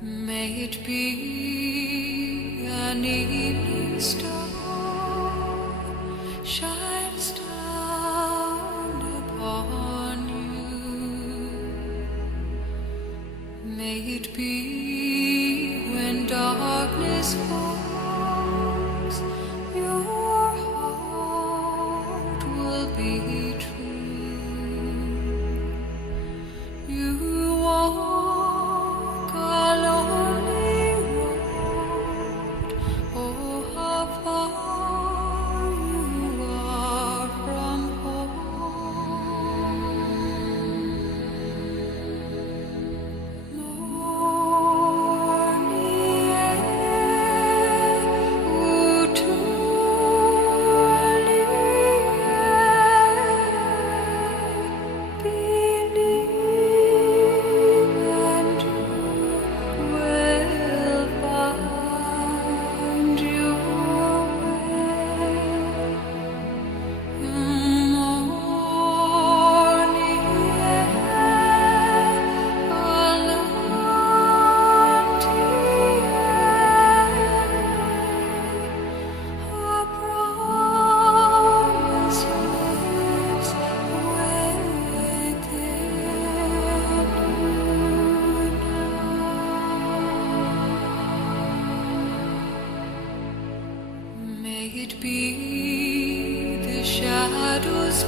May it be an evening star shines down upon you. May it be when darkness falls, your heart will be true. You walk a lonely road. Oh, how far you are from home. Morning air, to believe and you will find your way. Morning air, a empty air, a promise lives within you now. May it be the shadows